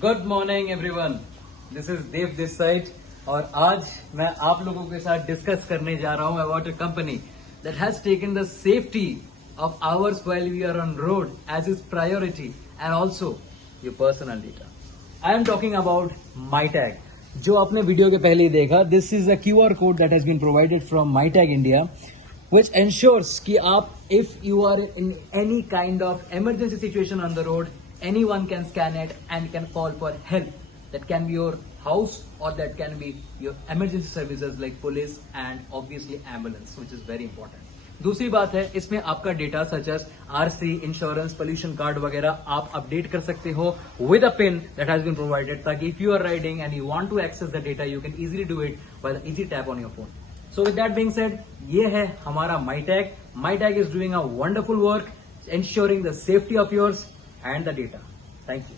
Good morning everyone, this is Dev this side और आज मैं आप लोगों के साथ डिस्कस करने जा रहा हूं about a company that has taken the safety of ours while we are on road as is priority and also your personal data. I am talking about MyTag. जो आपने वीडियो के पहले ही देखा, this is a QR code that has been provided from MyTag India which ensures कि आप if you are in any kind of emergency situation on the road, anyone can scan it and can call for help. That can be your house or that can be your emergency services like police and obviously ambulance, which is very important. दूसरी बात है, इसमें आपका data such as RC, insurance, pollution card वगैरह आप update कर सकते हो with a pin that has been provided, ताकि if you are riding and you want to access the data you can easily do it by the easy tap on your phone. So with that being said, ये है हमारा MyTag. MyTag is doing a wonderful work ensuring the safety of yours and the data. Thank you.